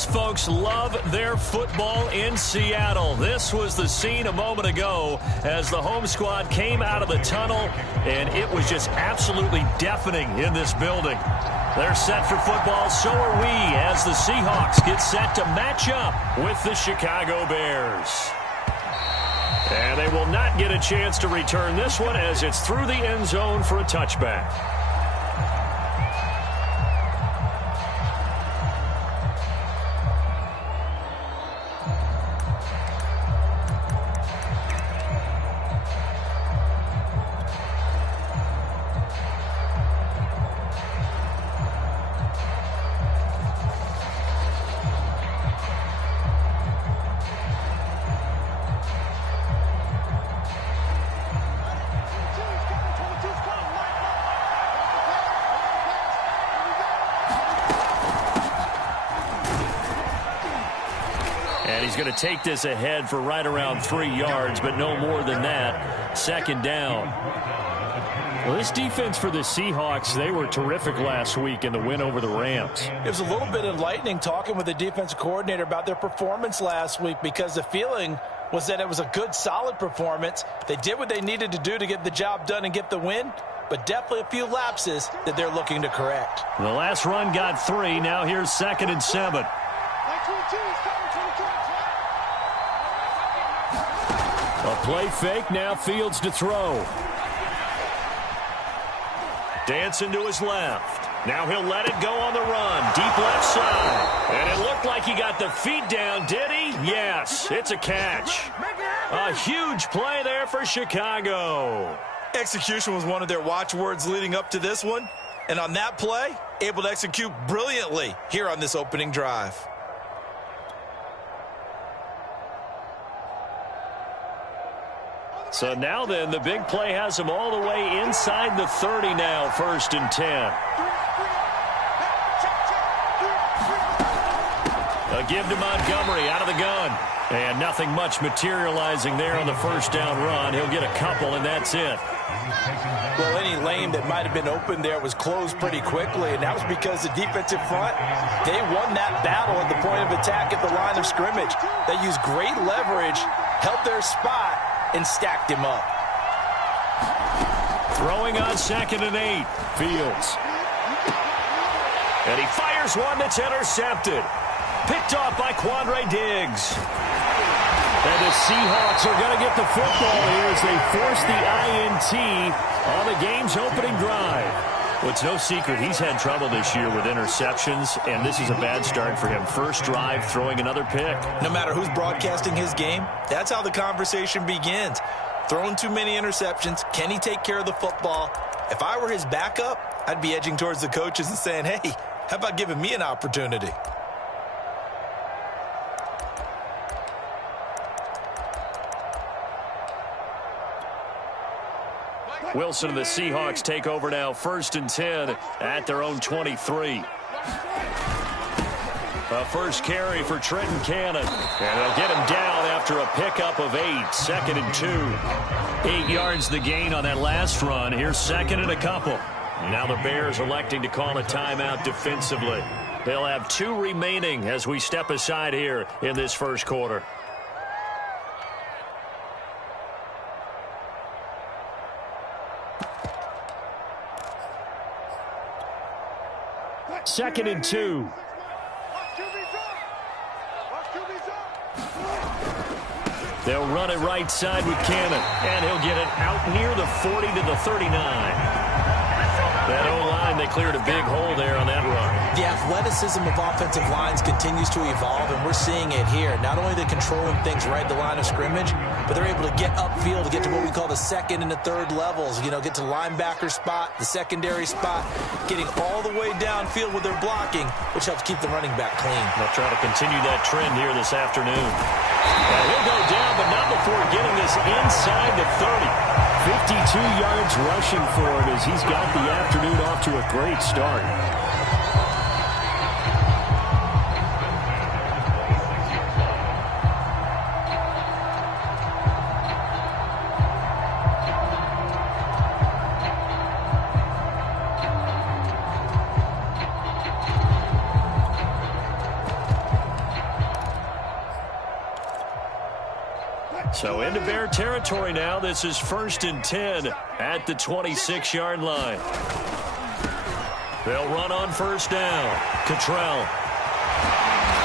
These folks love their football in Seattle. This was the scene a moment ago as the home squad came out of the tunnel, and it was just absolutely deafening in this building. They're set for football, so are we, as the Seahawks get set to match up with the Chicago Bears. And they will not get a chance to return this one as it's through the end zone for a touchback. He's going to take this ahead for right around 3 yards, but no more than that. Second down. Well, this defense for the Seahawks, they were terrific last week in the win over the Rams. It was a little bit enlightening talking with the defensive coordinator about their performance last week, because the feeling was that it was a good, solid performance. They did what they needed to do to get the job done and get the win, but definitely a few lapses that they're looking to correct. The last run got 3. Now here's 2nd and 7. A play fake, now Fields to throw. Dancing to his left. Now he'll let it go on the run. Deep left side. And it looked like he got the feet down, did he? Yes, it's a catch. A huge play there for Chicago. Execution was one of their watchwords leading up to this one. And on that play, able to execute brilliantly here on this opening drive. So now then, the big play has him all the way inside the 30 now, 1st and 10. A give to Montgomery out of the gun. And nothing much materializing there on the first down run. He'll get a couple, and that's it. Well, any lane that might have been open there was closed pretty quickly, and that was because the defensive front, they won that battle at the point of attack at the line of scrimmage. They used great leverage, held their spot, and stacked him up. Throwing on 2nd and 8. Fields. And he fires one that's intercepted. Picked off by Quandre Diggs. And the Seahawks are going to get the football here as they force the INT on the game's opening drive. Well, it's no secret he's had trouble this year with interceptions, and this is a bad start for him. First drive, throwing another pick. No matter who's broadcasting his game, that's how the conversation begins. Throwing too many interceptions, can he take care of the football? If I were his backup, I'd be edging towards the coaches and saying, hey, how about giving me an opportunity? Wilson and the Seahawks take over now, 1st and 10 at their own 23. A first carry for Trenton Cannon. And they'll get him down after a pickup of 8. 2nd and 2. 8 yards the gain on that last run. Here's 2nd and a couple. Now the Bears electing to call a timeout defensively. They'll have 2 remaining as we step aside here in this first quarter. Second and 2. They'll run it right side with Cannon, and he'll get it out near the 40 to the 39. That O-line, they cleared a big hole there on that run. The athleticism of offensive lines continues to evolve, and we're seeing it here. Not only are they controlling things right at the line of scrimmage, but they're able to get upfield to get to what we call the 2nd and the 3rd levels. You know, get to the linebacker spot, the secondary spot, getting all the way downfield with their blocking, which helps keep the running back clean. They'll try to continue that trend here this afternoon. And he'll go down, but not before getting this inside the 30. 52 yards rushing for him as he's got the afternoon off to a great start. So into Bear territory now. This is 1st and 10 at the 26-yard line. They'll run on 1st down. Cottrell.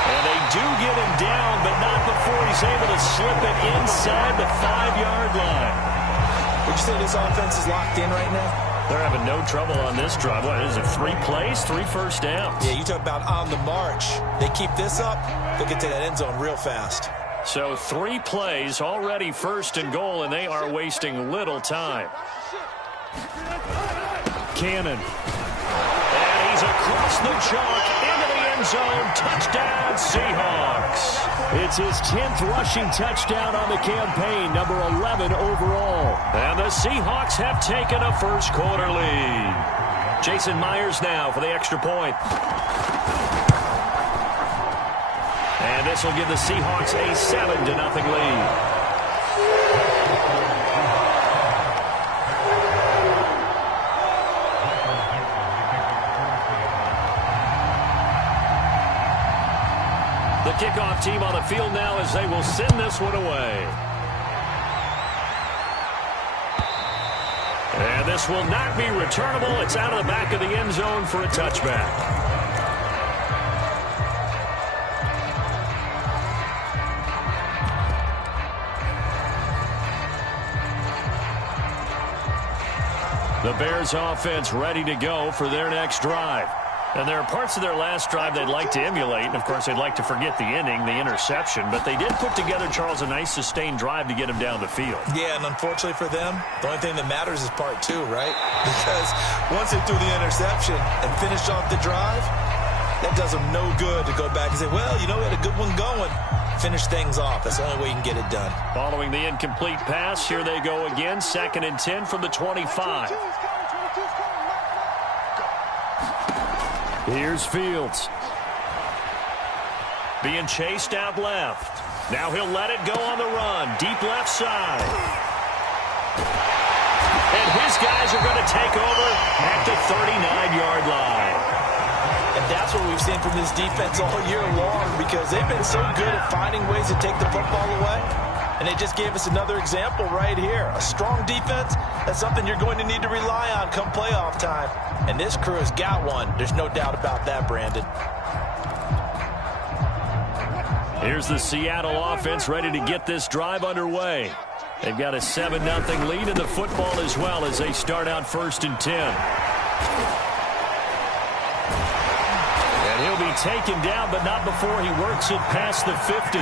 And they do get him down, but not before he's able to slip it inside the 5-yard line. Would you say this offense is locked in right now? They're having no trouble on this drive. What is it, 3 plays, 3 first downs? Yeah, you talk about on the march. They keep this up, they'll get to that end zone real fast. So 3 plays, already 1st and goal, and they are wasting little time. Cannon. And he's across the chalk into the end zone. Touchdown, Seahawks. It's his 10th rushing touchdown on the campaign, number 11 overall. And the Seahawks have taken a first-quarter lead. Jason Myers now for the extra point. And this will give the Seahawks a 7-0 lead. The kickoff team on the field now as they will send this one away. And this will not be returnable. It's out of the back of the end zone for a touchback. The Bears offense ready to go for their next drive. And there are parts of their last drive they'd like to emulate. And, of course, they'd like to forget the inning, the interception. But they did put together, Charles, a nice sustained drive to get him down the field. Yeah, and unfortunately for them, the only thing that matters is part 2, right? Because once they threw the interception and finished off the drive, that does them no good to go back and say, well, you know, we had a good one going. Finish things off. That's the only way you can get it done. Following the incomplete pass, here they go again. 2nd and 10 from the 25. Here's Fields. Being chased out left. Now he'll let it go on the run. Deep left side. And his guys are going to take over at the 39-yard line. And that's what we've seen from this defense all year long, because they've been so good at finding ways to take the football away. And they just gave us another example right here. A strong defense, that's something you're going to need to rely on come playoff time. And this crew has got one. There's no doubt about that, Brandon. Here's the Seattle offense ready to get this drive underway. They've got a 7-0 lead in the football as well as they start out 1st and 10. And he'll be taken down, but not before he works it past the 50.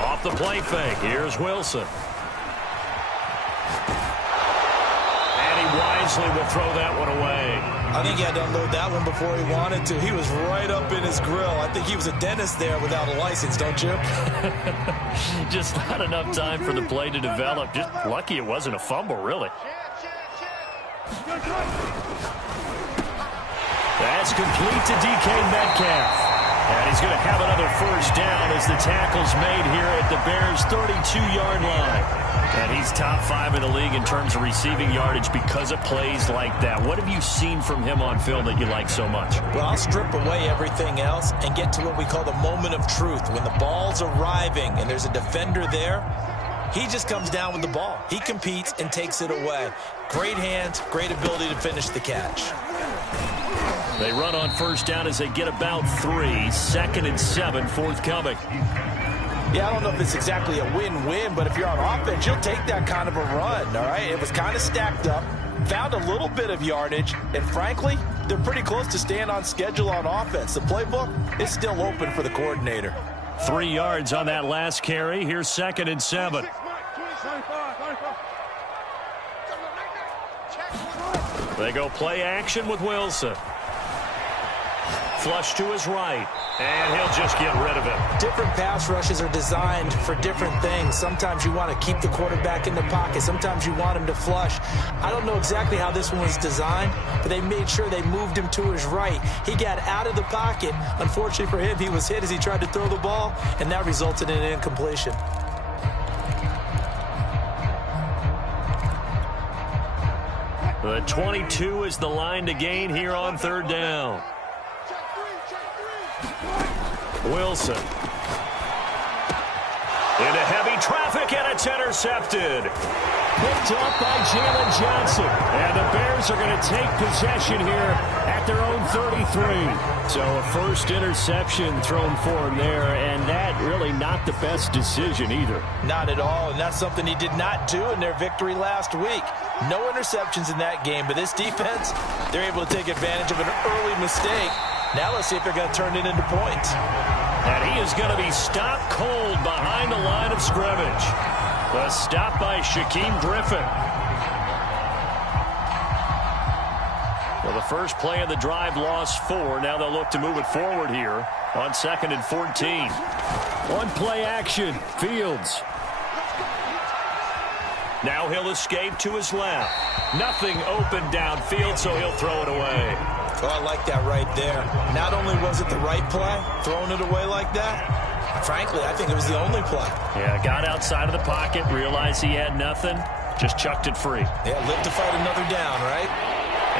Off the play fake, here's Wilson. And he wisely will throw that one away. I think he had to unload that one before he wanted to. He was right up in his grill. I think he was a dentist there without a license, don't you? Just not enough time for the play to develop. Just lucky it wasn't a fumble, really. That's complete to DK Metcalf. And he's going to have another 1st down as the tackle's made here at the Bears' 32-yard line. And he's top 5 in the league in terms of receiving yardage because of plays like that. What have you seen from him on film that you like so much? Well, I'll strip away everything else and get to what we call the moment of truth. When the ball's arriving and there's a defender there, he just comes down with the ball. He competes and takes it away. Great hands, great ability to finish the catch. They run on 1st down as they get about 3. 2nd and 7 forthcoming. Yeah, I don't know if it's exactly a win-win, but if you're on offense, you'll take that kind of a run, all right? It was kind of stacked up, found a little bit of yardage, and frankly, they're pretty close to staying on schedule on offense. The playbook is still open for the coordinator. 3 yards on that last carry. Here's 2nd and 7. They go play action with Wilson. Flush to his right, and he'll just get rid of it. Different pass rushes are designed for different things. Sometimes you want to keep the quarterback in the pocket. Sometimes you want him to flush. I don't know exactly how this one was designed, but they made sure they moved him to his right. He got out of the pocket. Unfortunately for him, he was hit as he tried to throw the ball, and that resulted in an incompletion. The 22 is the line to gain here on 3rd down. Wilson. Into heavy traffic, and it's intercepted. Picked up by Jalen Johnson. And the Bears are going to take possession here at their own 33. So a first interception thrown for him there, and that really not the best decision either. Not at all, and that's something he did not do in their victory last week. No interceptions in that game, but this defense, they're able to take advantage of an early mistake. Now let's see if they're going to turn it into points. And he is going to be stopped cold behind the line of scrimmage. The stop by Shaquem Griffin. Well, the first play of the drive lost 4. Now they'll look to move it forward here on 2nd and 14. On play action, Fields. Now he'll escape to his left. Nothing open downfield, so he'll throw it away. Oh, I like that right there. Not only was it the right play, throwing it away like that, frankly, I think it was the only play. Yeah, got outside of the pocket, realized he had nothing, just chucked it free. Yeah, live to fight another down, right?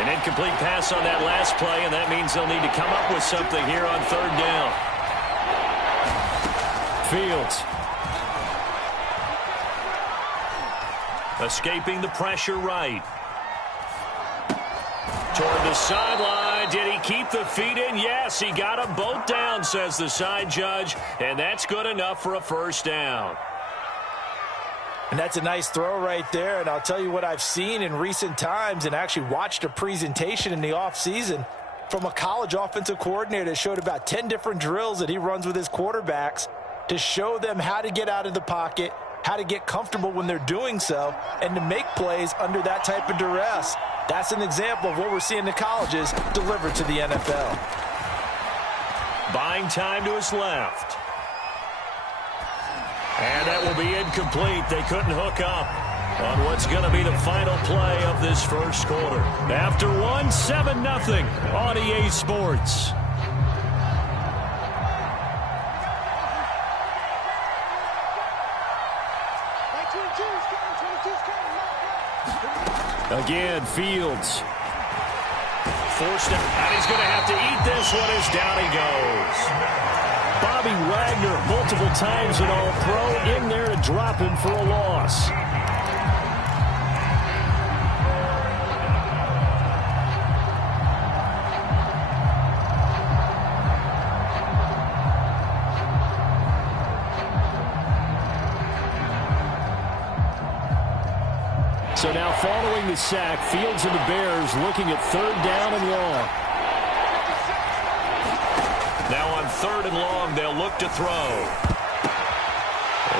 An incomplete pass on that last play, and that means they'll need to come up with something here on 3rd down. Fields. Escaping the pressure right. Toward the sideline. Did he keep the feet in? Yes, he got them both down, says the side judge, and that's good enough for a first down. And that's a nice throw right there, and I'll tell you what I've seen in recent times and actually watched a presentation in the offseason from a college offensive coordinator that showed about 10 different drills that he runs with his quarterbacks to show them how to get out of the pocket, how to get comfortable when they're doing so, and to make plays under that type of duress. That's an example of what we're seeing in the colleges delivered to the NFL. Buying time to his left. And that will be incomplete. They couldn't hook up on what's going to be the final play of this first quarter. After 7-0 on EA Sports. Again, Fields. Forced it, and he's going to have to eat this one as down he goes. Bobby Wagner, multiple times an All-Pro, in there to drop him for a loss. So now following the sack, Fields and the Bears looking at 3rd down and long. Now on 3rd and long, they'll look to throw.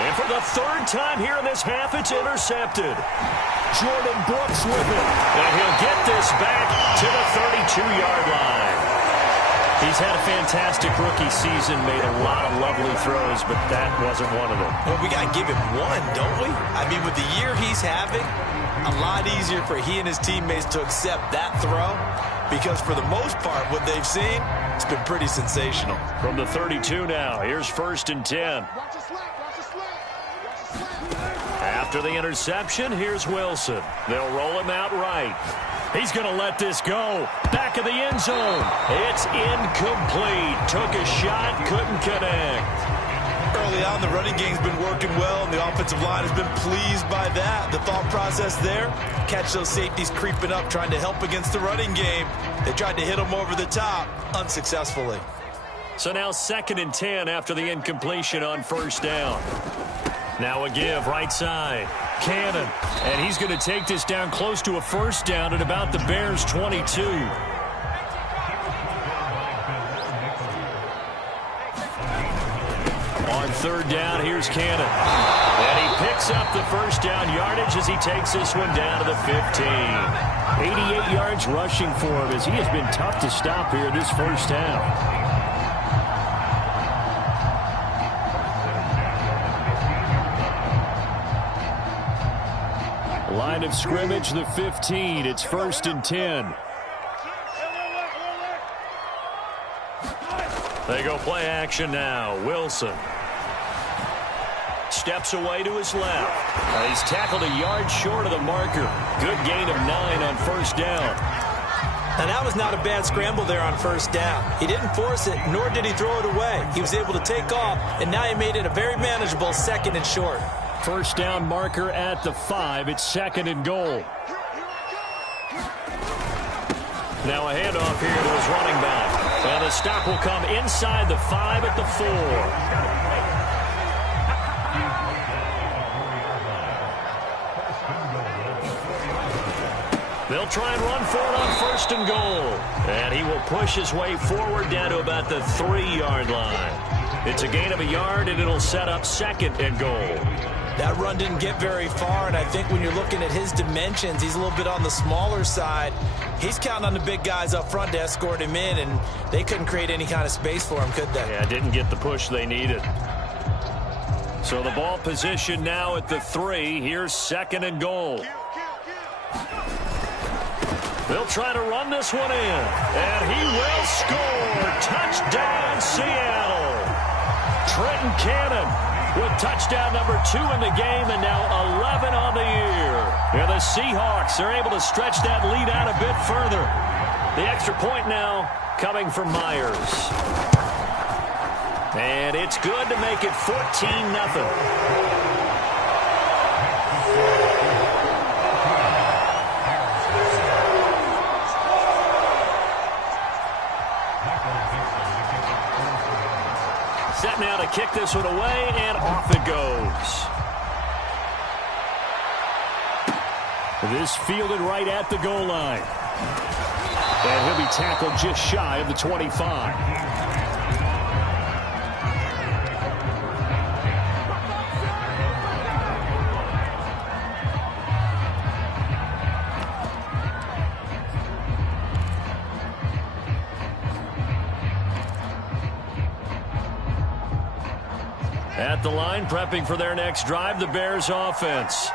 And for the 3rd time here in this half, it's intercepted. Jordan Brooks with it. And he'll get this back to the 32-yard line. He's had a fantastic rookie season, made a lot of lovely throws, but that wasn't one of them. Well, we got to give him one, don't we? I mean, with the year he's having, a lot easier for he and his teammates to accept that throw because for the most part, what they've seen, it's been pretty sensational. From the 32 now, here's 1st and 10. After the interception, here's Wilson. They'll roll him out right. He's going to let this go. Back of the end zone. It's incomplete. Took a shot, couldn't connect. Early on, the running game's been working well, and the offensive line has been pleased by that. The thought process there, catch those safeties creeping up, trying to help against the running game. They tried to hit them over the top, unsuccessfully. So now 2nd and 10 after the incompletion on 1st down. Now a give right side. Cannon. And he's going to take this down close to a 1st down at about the Bears' 22. On 3rd down, here's Cannon. And he picks up the 1st down yardage as he takes this one down to the 15. 88 yards rushing for him as he has been tough to stop here this 1st half. Line of scrimmage, the 15. It's 1st and 10. They go play action now. Wilson steps away to his left. He's tackled a yard short of the marker. Good gain of 9 on 1st down. Now, that was not a bad scramble there on first down. He didn't force it, nor did he throw it away. He was able to take off, and now he made it a very manageable 2nd and short. First down marker at the 5. It's 2nd and goal. Now a handoff here to his running back. And the stop will come inside the 5 at the 4. They'll try and run for it on 1st and goal. And he will push his way forward down to about the 3-yard line. It's a gain of a yard, and it'll set up 2nd and goal. That run didn't get very far, and I think when you're looking at his dimensions, he's a little bit on the smaller side. He's counting on the big guys up front to escort him in, and they couldn't create any kind of space for him, could they? Yeah, didn't get the push they needed. So the ball position now at the 3. Here's 2nd and goal. They'll try to run this one in, and he will score. Touchdown, Seattle. Trenton Cannon with touchdown number 2 in the game, and now 11 on the year. And the Seahawks are able to stretch that lead out a bit further. The extra point now coming from Myers. And it's good to make it 14-0. Set now to kick this one away, and off it goes. This fielded right at the goal line. And he'll be tackled just shy of the 25. At the line, prepping for their next drive, the Bears offense.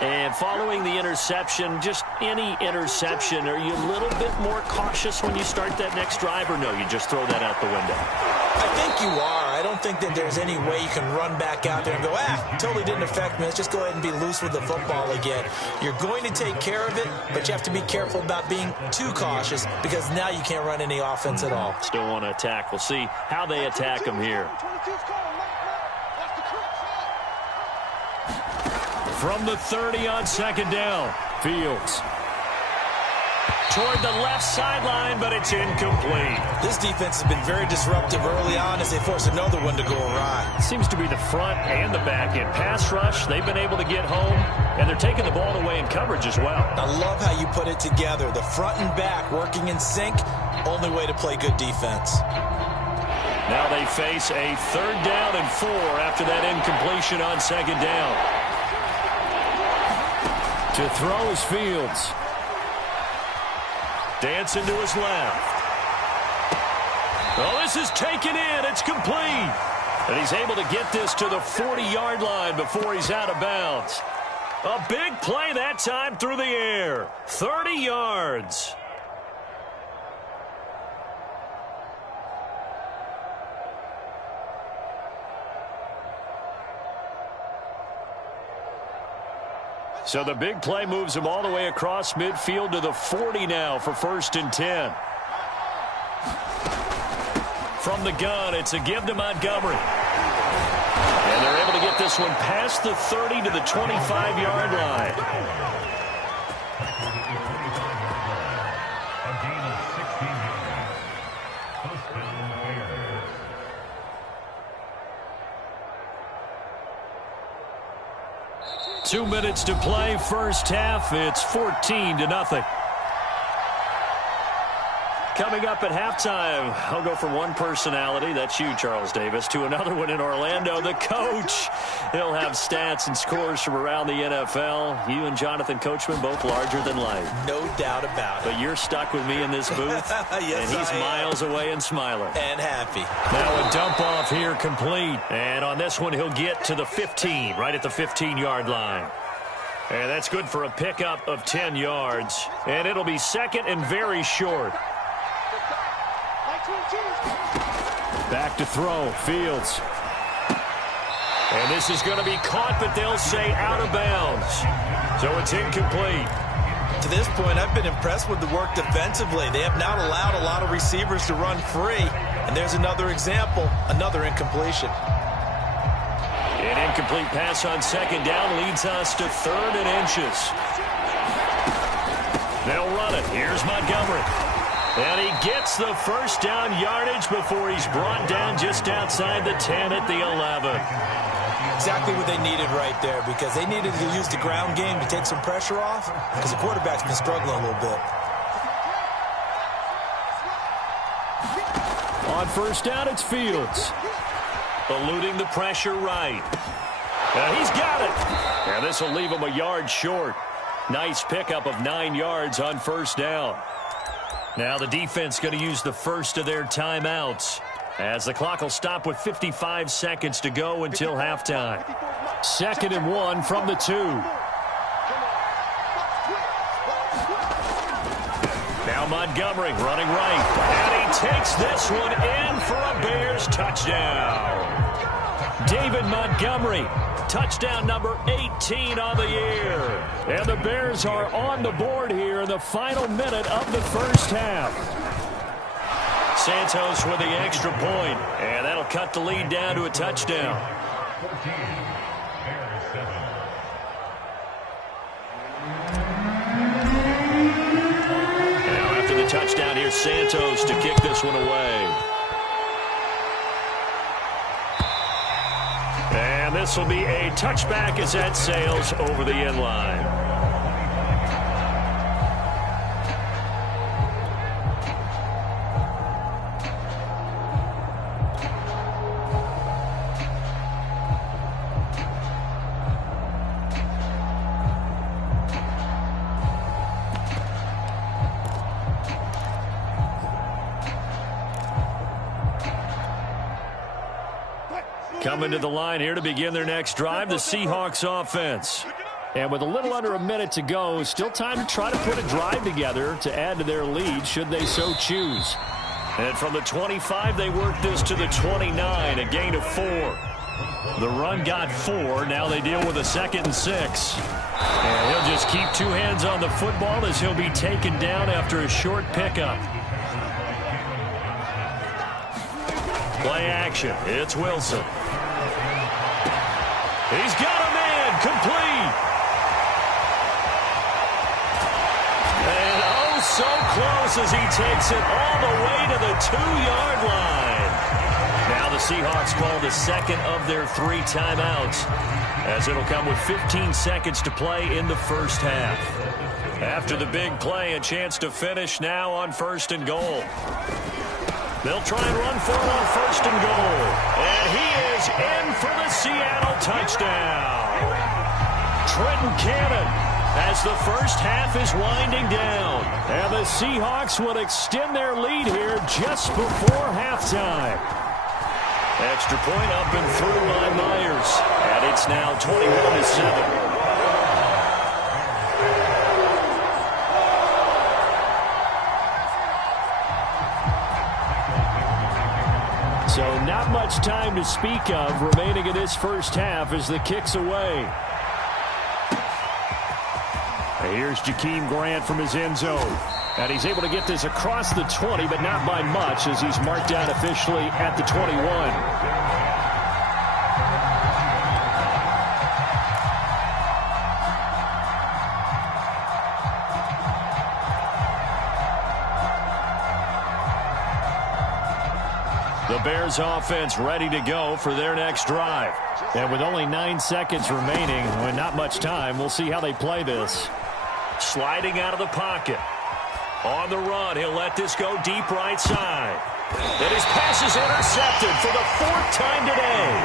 And following the interception, just any interception, are you a little bit more cautious when you start that next drive, or no, you just throw that out the window? I think you are. I don't think that there's any way you can run back out there and go, totally didn't affect me. Let's just go ahead and be loose with the football again. You're going to take care of it, but you have to be careful about being too cautious because now you can't run any offense at all. Still want to attack. We'll see how they attack him here. From the 30 on 2nd down, Fields. Toward the left sideline, but it's incomplete. This defense has been very disruptive early on as they force another one to go awry. Seems to be the front and the back end. Pass rush, they've been able to get home, and they're taking the ball away in coverage as well. I love how you put it together. The front and back working in sync, only way to play good defense. Now they face a 3rd down and 4 after that incompletion on 2nd down. To throw is Fields. Dancing to his left. Oh, this is taken in. It's complete. And he's able to get this to the 40-yard line before he's out of bounds. A big play that time through the air. 30 yards. So the big play moves him all the way across midfield to the 40 now for 1st and 10. From the gun, it's a give to Montgomery. And they're able to get this one past the 30 to the 25-yard line. 2 minutes to play, first half. It's 14-0. Coming up at halftime, I'll go from one personality, that's you, Charles Davis, to another one in Orlando, the coach. He'll have stats and scores from around the NFL. You and Jonathan Coachman, both larger than life. No doubt about it. But you're stuck with me in this booth, yes, and he's miles away and smiling. And happy. Now a dump off here complete. And on this one, he'll get to the 15, right at the 15-yard line. And that's good for a pickup of 10 yards. And it'll be 2nd and very short. Back to throw, Fields. And this is going to be caught, but they'll say out of bounds. So it's incomplete. To this point, I've been impressed with the work defensively. They have not allowed a lot of receivers to run free. And there's another example, another incompletion. An incomplete pass on second down leads us to 3rd and inches. They'll run it. Here's Montgomery. And he gets the first down yardage before he's brought down just outside the 10 at the 11. Exactly what they needed right there, because they needed to use the ground game to take some pressure off, because the quarterback's been struggling a little bit. On first down, it's Fields. Eluding the pressure right. And he's got it. And this will leave him a yard short. Nice pickup of 9 yards on first down. Now the defense going to use the first of their timeouts, as the clock will stop with 55 seconds to go until halftime. 2nd and 1 from the 2. Now Montgomery running right. And he takes this one in for a Bears touchdown. David Montgomery, touchdown number 18 on the year. And the Bears are on the board here in the final minute of the first half. Santos with the extra point, and that'll cut the lead down to a touchdown. Now after the touchdown, here's Santos to kick this one away. And this will be a touchback as that sails over the end line. Coming to the line here to begin their next drive, the Seahawks offense. And with a little under a minute to go, still time to try to put a drive together to add to their lead should they so choose. And from the 25, they work this to the 29, a gain of 4. The run got 4. Now they deal with a 2nd and 6. And he'll just keep 2 hands on the football as he'll be taken down after a short pickup. Play action. It's Wilson. He's got a man complete. And oh, so close as he takes it all the way to the 2-yard line. Now the Seahawks call the 2nd of their 3 timeouts, as it'll come with 15 seconds to play in the first half. After the big play, a chance to finish now on 1st and goal. They'll try and run for it on 1st and goal. And he is in for the Seattle touchdown. Trenton Cannon as the first half is winding down. And the Seahawks will extend their lead here just before halftime. Extra point up and through by Myers. And it's now 21-7. So not much time to speak of remaining in this first half as the kick's away. Here's Jakeem Grant from his end zone. And he's able to get this across the 20, but not by much as he's marked down officially at the 21. The Bears offense ready to go for their next drive. And with only 9 seconds remaining, with not much time, we'll see how they play this. Sliding out of the pocket. On the run, he'll let this go deep right side. And his pass is intercepted for the 4th time today.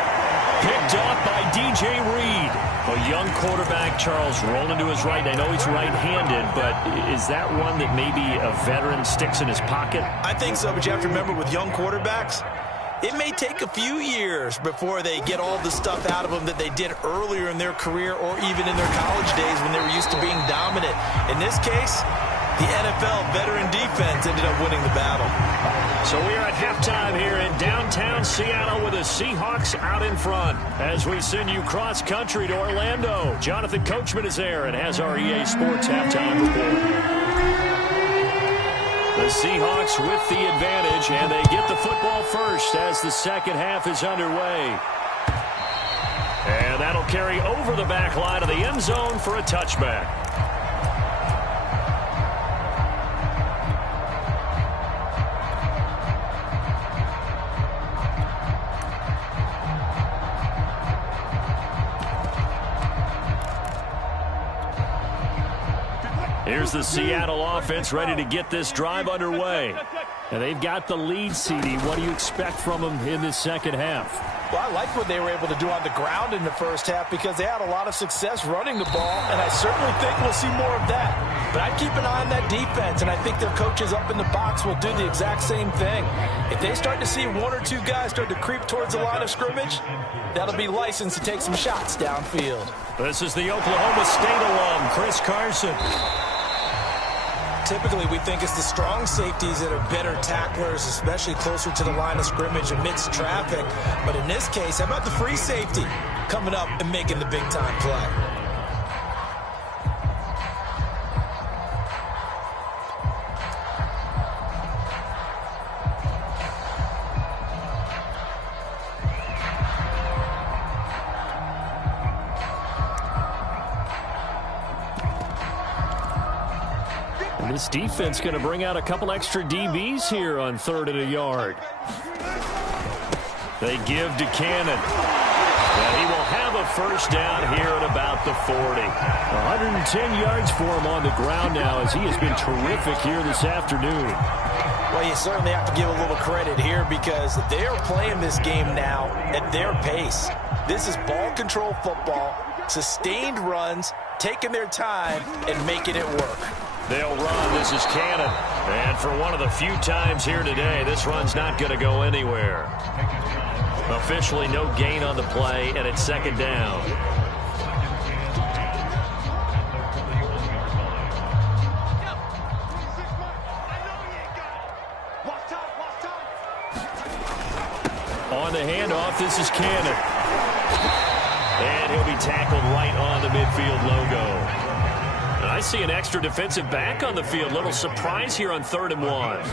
Picked off by DJ Reed. A young quarterback, Charles, rolling to his right. I know he's right-handed, but is that one that maybe a veteran sticks in his pocket? I think so, but you have to remember with young quarterbacks, it may take a few years before they get all the stuff out of them that they did earlier in their career or even in their college days when they were used to being dominant. In this case, the NFL veteran defense ended up winning the battle. So we are at halftime here in downtown downtown Seattle with the Seahawks out in front. As we send you cross-country to Orlando, Jonathan Coachman is there and has our EA Sports halftime report. The Seahawks with the advantage, and they get the football first as the second half is underway. And that'll carry over the back line of the end zone for a touchback. Here's the Seattle offense ready to get this drive underway. And they've got the lead, CD. What do you expect from them in this second half? Well, I like what they were able to do on the ground in the first half because they had a lot of success running the ball, and I certainly think we'll see more of that. But I'd keep an eye on that defense, and I think their coaches up in the box will do the exact same thing. If they start to see one or two guys start to creep towards the line of scrimmage, that'll be licensed to take some shots downfield. This is the Oklahoma State alum, Chris Carson. Typically, we think it's the strong safeties that are better tacklers, especially closer to the line of scrimmage amidst traffic. But in this case, how about the free safety coming up and making the big-time play? This defense going to bring out a couple extra DBs here on 3rd and a yard. They give to Cannon. And he will have a first down here at about the 40. 110 yards for him on the ground now as he has been terrific here this afternoon. Well, you certainly have to give a little credit here because they are playing this game now at their pace. This is ball control football, sustained runs, taking their time, and making it work. They'll run. This is Cannon. And for one of the few times here today, this run's not going to go anywhere. Officially no gain on the play, and it's second down. On the handoff, this is Cannon. And he'll be tackled right on the midfield logo. I see an extra defensive back on the field. Little surprise here on 3rd and 1. On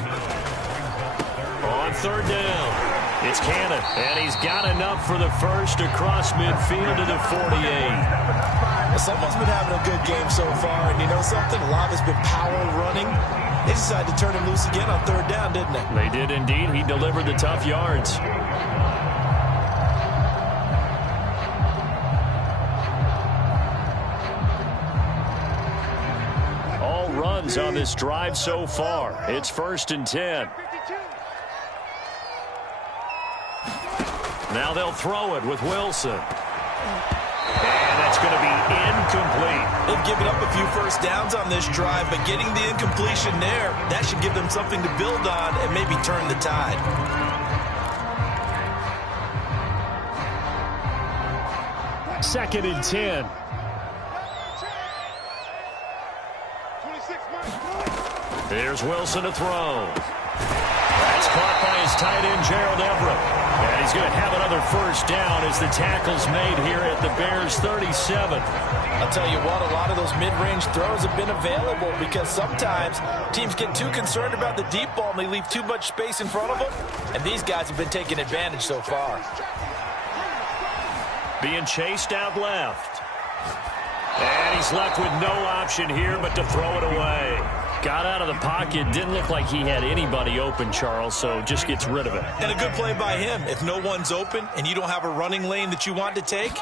3rd down, it's Cannon. And he's got enough for the first across midfield to the 48. Well, someone's been having a good game so far. And you know something? A lot has been power running. They decided to turn him loose again on 3rd down, didn't they? They did indeed. He delivered the tough yards. On this drive so far. It's 1st and 10. Now they'll throw it with Wilson. And that's going to be incomplete. They've given up a few first downs on this drive, but getting the incompletion there, that should give them something to build on and maybe turn the tide. Second and 10. Here's Wilson to throw. That's caught by his tight end, Gerald Everett. And he's going to have another first down as the tackle's made here at the Bears' 37. I'll tell you what, a lot of those mid-range throws have been available because sometimes teams get too concerned about the deep ball and they leave too much space in front of them. And these guys have been taking advantage so far. Being chased out left. And he's left with no option here but to throw it away. Got out of the pocket. Didn't look like he had anybody open, Charles, so just gets rid of it. And a good play by him. If no one's open and you don't have a running lane that you want to take,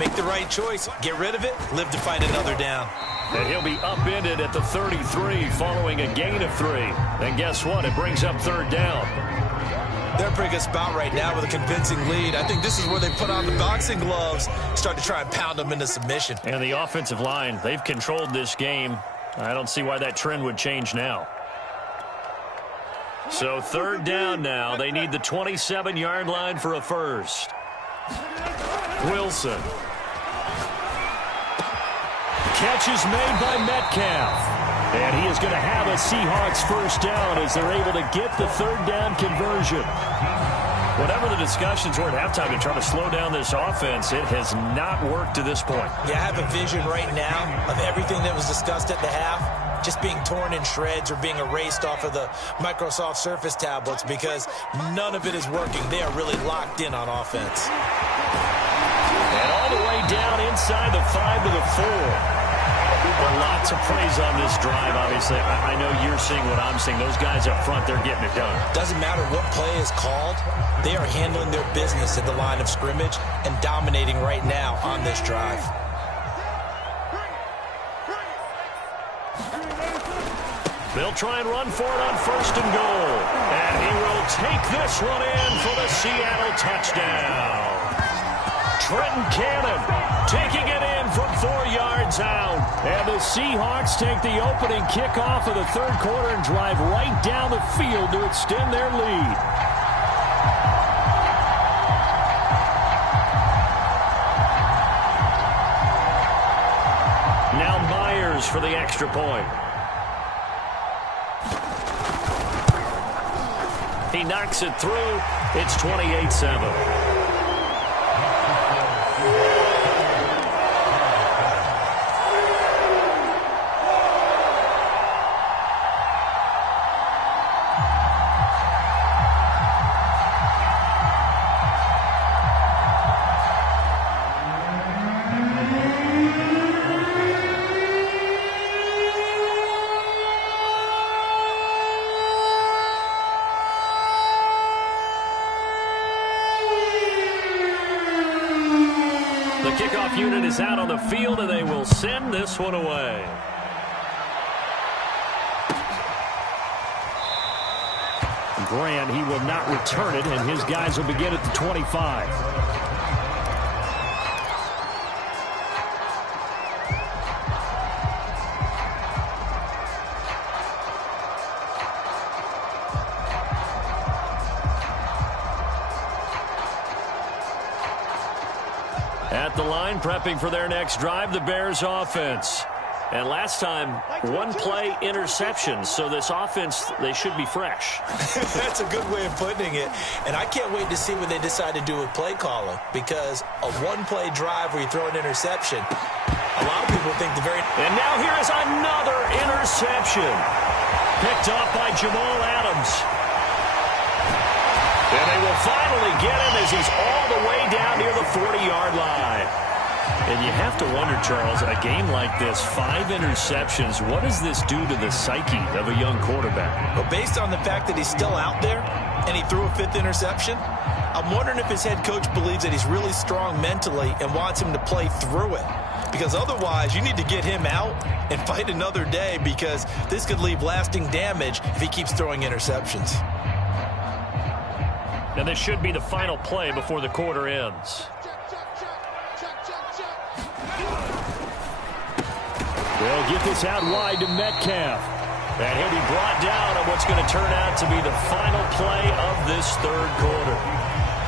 make the right choice. Get rid of it. Live to fight another down. And he'll be upended at the 33 following a gain of 3. And guess what? It brings up 3rd down. They're in a pretty good spot right now with a convincing lead. I think this is where they put on the boxing gloves, start to try and pound them into submission. And the offensive line, they've controlled this game. I don't see why that trend would change now. So 3rd down now. They need the 27-yard line for a first. Wilson. Catch is made by Metcalf. And he is going to have a Seahawks first down as they're able to get the 3rd down conversion. Whatever the discussions were at halftime to try to slow down this offense, it has not worked to this point. Yeah, I have a vision right now of everything that was discussed at the half just being torn in shreds or being erased off of the Microsoft Surface tablets because none of it is working. They are really locked in on offense. And all the way down inside the 5 to the 4. Well, lots of praise on this drive, obviously. I know you're seeing what I'm seeing. Those guys up front, they're getting it done. Doesn't matter what play is called. They are handling their business at the line of scrimmage and dominating right now on this drive. They'll try and run for it on 1st and goal. And he will take this one in for the Seattle touchdown. Trenton Cannon taking it in from 4 yards out. And the Seahawks take the opening kickoff of the 3rd quarter and drive right down the field to extend their lead. Now Myers for the extra point. He knocks it through. It's 28-7. The kickoff unit is out on the field, and they will send this one away. Grant, he will not return it, and his guys will begin at the 25. At the line, prepping for their next drive, the Bears offense. And last time, 1-play interception. So this offense, they should be fresh. That's a good way of putting it. And I can't wait to see what they decide to do with play calling. Because a 1-play drive where you throw an interception, a lot of people think the very... And now here is another interception. Picked off by Jamal Adams. And they will finally get him as he's all the way down near the 40-yard line. And you have to wonder, Charles, a game like this, 5 interceptions, what does this do to the psyche of a young quarterback? Well, based on the fact that he's still out there and he threw a 5th interception, I'm wondering if his head coach believes that he's really strong mentally and wants him to play through it. Because otherwise, you need to get him out and fight another day because this could leave lasting damage if he keeps throwing interceptions. And this should be the final play before the quarter ends. They'll get this out wide to Metcalf. And he'll be brought down on what's going to turn out to be the final play of this 3rd quarter.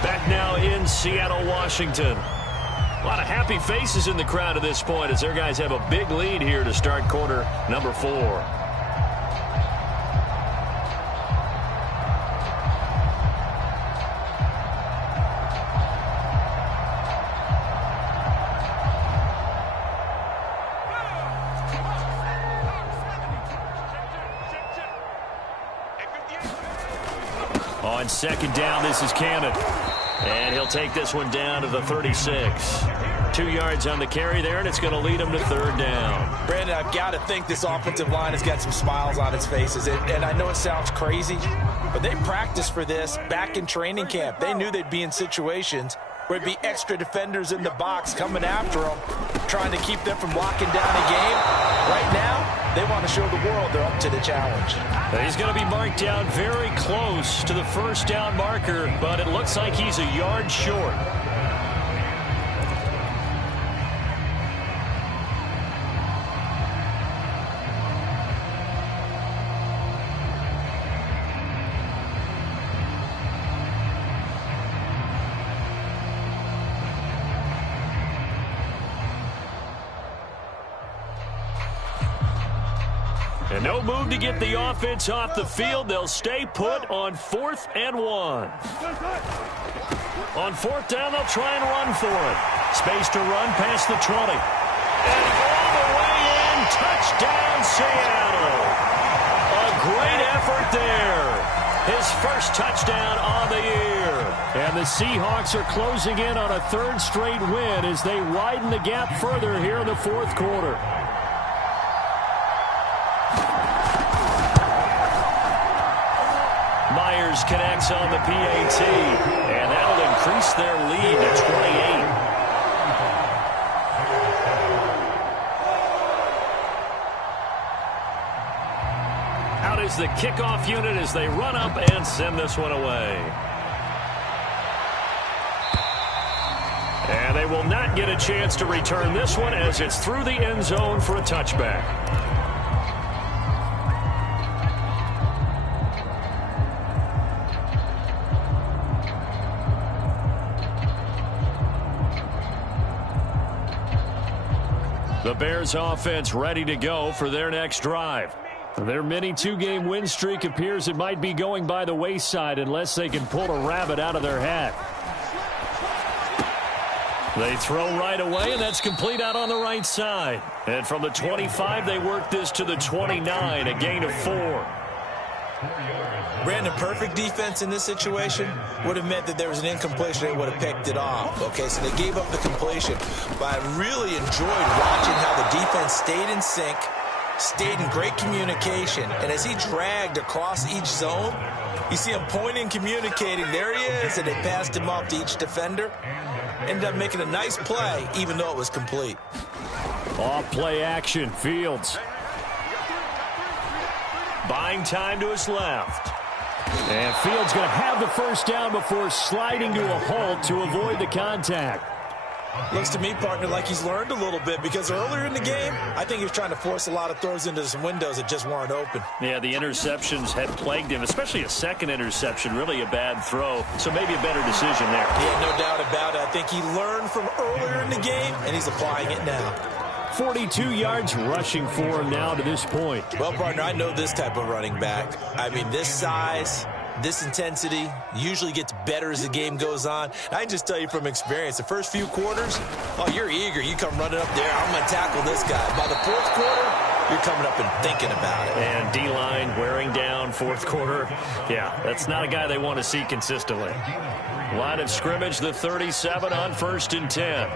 Back now in Seattle, Washington. A lot of happy faces in the crowd at this point as their guys have a big lead here to start quarter number 4. On 2nd down, this is Cannon. And he'll take this one down to the 36. 2 yards on the carry there, and it's going to lead him to 3rd down. Brandon, I've got to think this offensive line has got some smiles on its faces. And I know it sounds crazy, but they practiced for this back in training camp. They knew they'd be in situations where it'd be extra defenders in the box coming after them, trying to keep them from locking down a game. Right now, they want to show the world they're up to the challenge. He's going to be marked down very close to the 1st down marker, but it looks like he's a yard short. And no move to get the offense off the field. They'll stay put on 4th and 1. On 4th down, they'll try and run for it. Space to run past the 20. And all the way in, touchdown Seattle. A great effort there. His first touchdown on the year. And the Seahawks are closing in on a 3rd straight win as they widen the gap further here in the 4th quarter. Myers connects on the PAT, and that'll increase their lead to 28. Out is the kickoff unit as they run up and send this one away. And they will not get a chance to return this one as it's through the end zone for a touchback. The Bears offense ready to go for their next drive. Their mini 2-game win streak appears it might be going by the wayside unless they can pull a rabbit out of their hat. They throw right away, and that's complete out on the right side. And from the 25, they work this to the 29, a gain of 4. Brandon, perfect defense in this situation would have meant that there was an incompletion. They would have picked it off. Okay, so they gave up the completion. But I really enjoyed watching how the defense stayed in sync, stayed in great communication. And as he dragged across each zone, you see him pointing, communicating. There he is, and they passed him off to each defender. Ended up making a nice play, even though it was complete. Off play action, Fields. Buying time to his left. And Fields going to have the first down before sliding to a halt to avoid the contact. Looks to me, partner, like he's learned a little bit because earlier in the game, I think he was trying to force a lot of throws into some windows that just weren't open. Yeah, the interceptions had plagued him, especially a second interception, really a bad throw. So maybe a better decision there. Yeah, no doubt about it. I think he learned from earlier in the game, and he's applying it now. 42 yards rushing for him now to this point. Well, partner, I know this type of running back. I mean, this size, this intensity usually gets better as the game goes on. I can just tell you from experience, the first few quarters, oh, you're eager. You come running up there, I'm going to tackle this guy. By the 4th quarter, you're coming up and thinking about it. And D-line wearing down 4th quarter. Yeah, that's not a guy they want to see consistently. Line of scrimmage, the 37 on 1st and 10.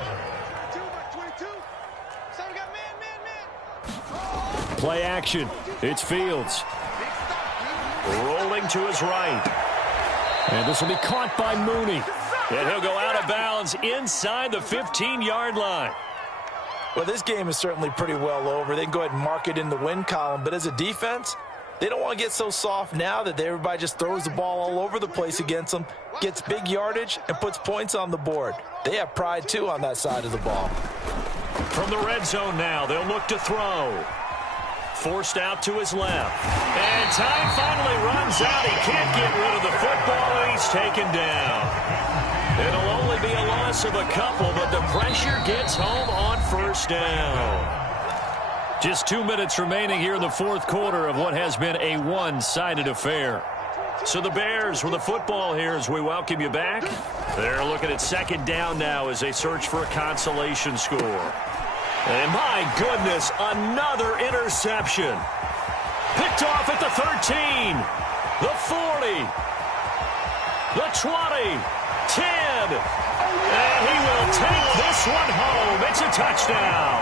Play action. It's Fields. Rolling to his right. And this will be caught by Mooney. And he'll go out of bounds inside the 15-yard line. Well, this game is certainly pretty well over. They can go ahead and mark it in the win column. But as a defense, they don't want to get so soft now that everybody just throws the ball all over the place against them, gets big yardage, and puts points on the board. They have pride, too, on that side of the ball. From the red zone now, they'll look to throw. Forced out to his left. And time finally runs out. He can't get rid of the football, and he's taken down. It'll only be a loss of a couple, but the pressure gets home on 1st down. Just 2 minutes remaining here in the 4th quarter of what has been a one-sided affair. So the Bears with the football here as we welcome you back. They're looking at 2nd down now as they search for a consolation score. And my goodness, another interception. Picked off at the 13, the 40, the 20, 10. And he will take this one home. It's a touchdown.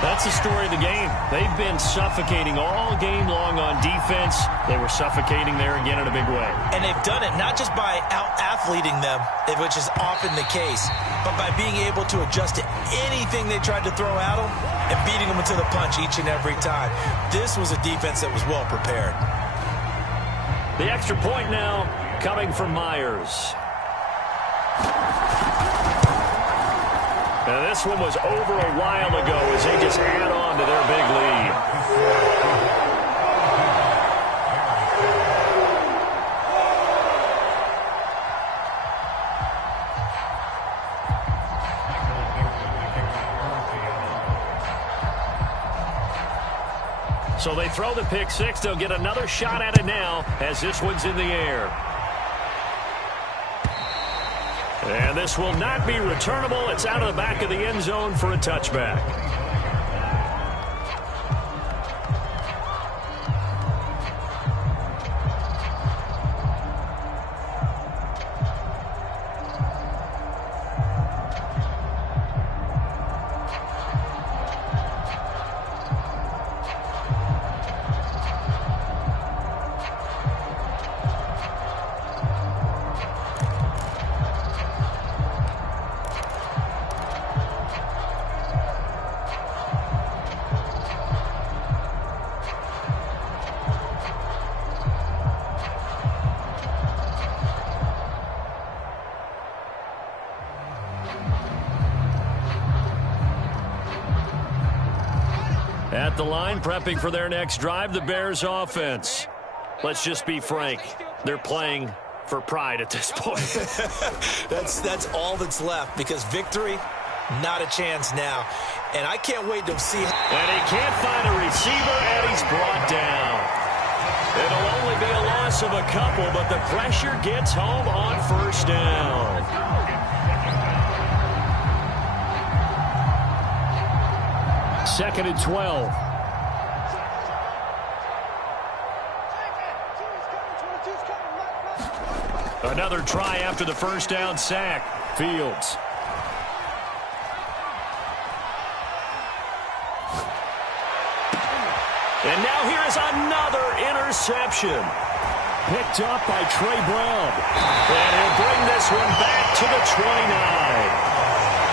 That's the story of the game. They've been suffocating all game long on defense. They were suffocating there again in a big way. And they've done it not just by out-athleting them, which is often the case, but by being able to adjust to anything they tried to throw at them and beating them into the punch each and every time. This was a defense that was well prepared. The extra point now coming from Myers. And this one was over a while ago as they just add on to their big lead. So they throw the pick six. They'll get another shot at it now as this one's in the air. And this will not be returnable. It's out of the back of the end zone for a touchback. At the line, prepping for their next drive, the Bears offense. Let's just be frank. They're playing for pride at this point. That's all that's left, because victory, not a chance now. And I can't wait to see. And he can't find a receiver, and he's brought down. It'll only be a loss of a couple, but the pressure gets home on first down. Second and 12. Another try after the first down sack. Fields. And now here's another interception. Picked up by Trey Brown. And he'll bring this one back to the 29.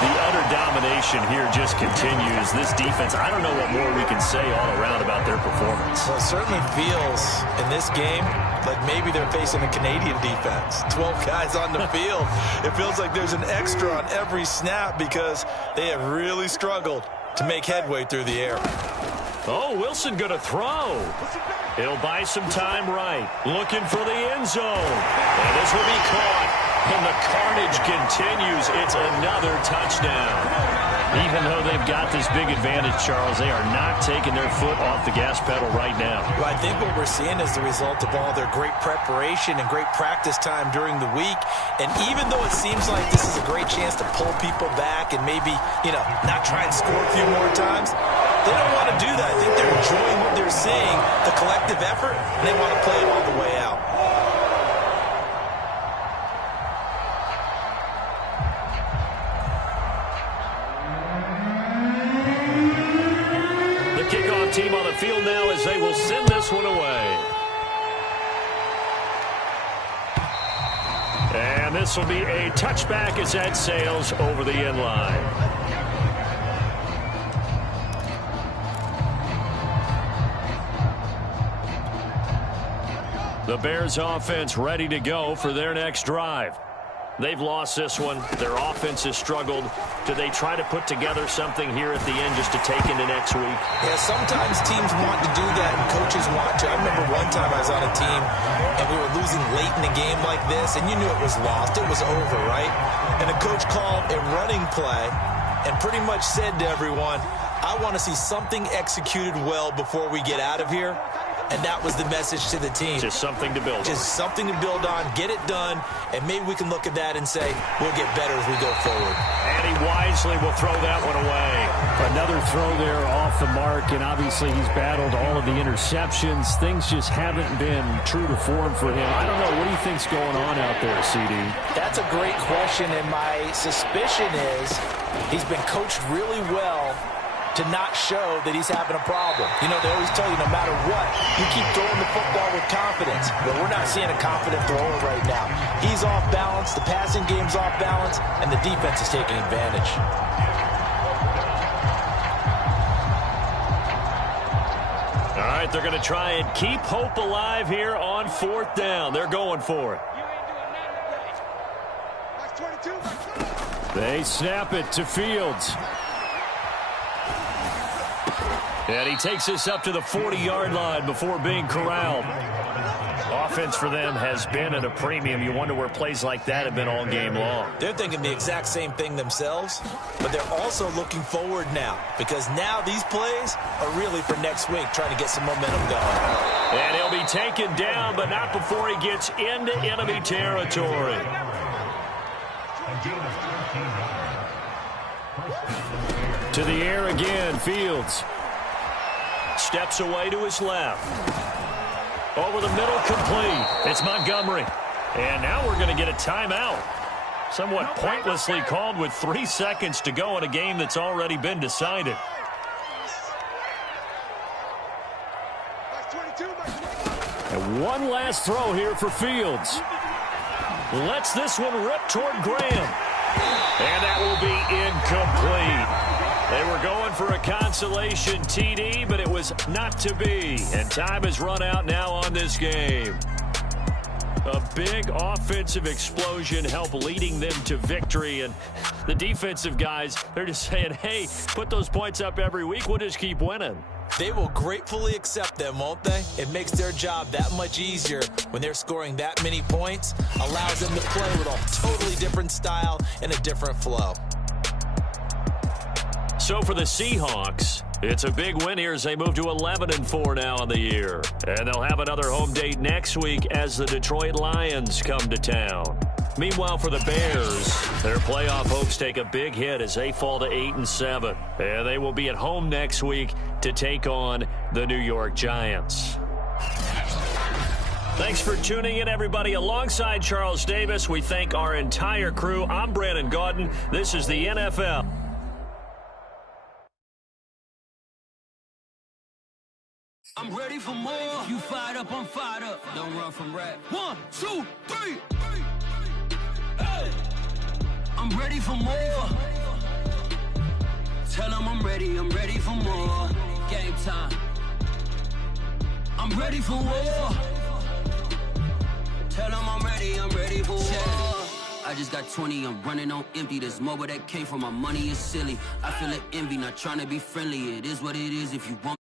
The utter domination here just continues. This defense, I don't know what more we can say all around about their performance. Well, it certainly feels in this game like maybe they're facing a Canadian defense. 12 guys on the field. It feels like there's an extra on every snap because they have really struggled to make headway through the air. Oh, Wilson going to throw. He'll buy some time right. Looking for the end zone. And this will be caught. And the carnage continues. It's another touchdown. Even though they've got this big advantage, Charles, they are not taking their foot off the gas pedal right now. Well, I think what we're seeing is the result of all their great preparation and great practice time during the week. And even though it seems like this is a great chance to pull people back and maybe, not try and score a few more times, they don't want to do that. I think they're enjoying what they're seeing, the collective effort, and they want to play it all the way out. Team on the field now as they will send this one away. And this will be a touchback as that sails over the end line. The Bears offense ready to go for their next drive. They've lost this one. Their offense has struggled. Do they try to put together something here at the end just to take into next week? Yeah, sometimes teams want to do that and coaches want to. I remember one time I was on a team and we were losing late in a game like this, and you knew it was lost. It was over, right? And the coach called a running play and pretty much said to everyone, I want to see something executed well before we get out of here. And that was the message to the team. Just something to build on. Just something to build on, get it done, and maybe we can look at that and say, we'll get better as we go forward. And he wisely will throw that one away. Another throw there off the mark, and obviously he's battled all of the interceptions. Things just haven't been true to form for him. I don't know. What do you think's going on out there, CD? That's a great question, and my suspicion is he's been coached really well to not show that he's having a problem. They always tell you no matter what, you keep throwing the football with confidence. But we're not seeing a confident thrower right now. He's off balance, the passing game's off balance, and the defense is taking advantage. All right, they're going to try and keep hope alive here on fourth down. They're going for it. They snap it to Fields. And he takes this up to the 40-yard line before being corralled. Offense for them has been at a premium. You wonder where plays like that have been all game long. They're thinking the exact same thing themselves, but they're also looking forward now because now these plays are really for next week, trying to get some momentum going. And he'll be taken down, but not before he gets into enemy territory. To the air again, Fields. Steps away to his left. Over the middle, complete. It's Montgomery. And now we're going to get a timeout. Somewhat pointlessly called with 3 seconds to go in a game that's already been decided. And one last throw here for Fields. Lets this one rip toward Graham. And that will be incomplete. They were going for a consolation TD, but it was not to be. And time has run out now on this game. A big offensive explosion helped leading them to victory. And the defensive guys, they're just saying, hey, put those points up every week. We'll just keep winning. They will gratefully accept them, won't they? It makes their job that much easier when they're scoring that many points. Allows them to play with a totally different style and a different flow. So for the Seahawks, it's a big win here as they move to 11-4 now on the year. And they'll have another home date next week as the Detroit Lions come to town. Meanwhile, for the Bears, their playoff hopes take a big hit as they fall to 8-7. And they will be at home next week to take on the New York Giants. Thanks for tuning in, everybody. Alongside Charles Davis, we thank our entire crew. I'm Brandon Gaudin. This is the NFL. I'm ready for more. You fired up, I'm fired up. Don't run from rap. 1, 2, 3. Hey. I'm ready for more. Tell them I'm ready for more. Game time. I'm ready for war. Tell them I'm ready for war. I just got 20, I'm running on empty. This mobile that came from my money is silly. I feel like envy, not trying to be friendly. It is what it is if you want.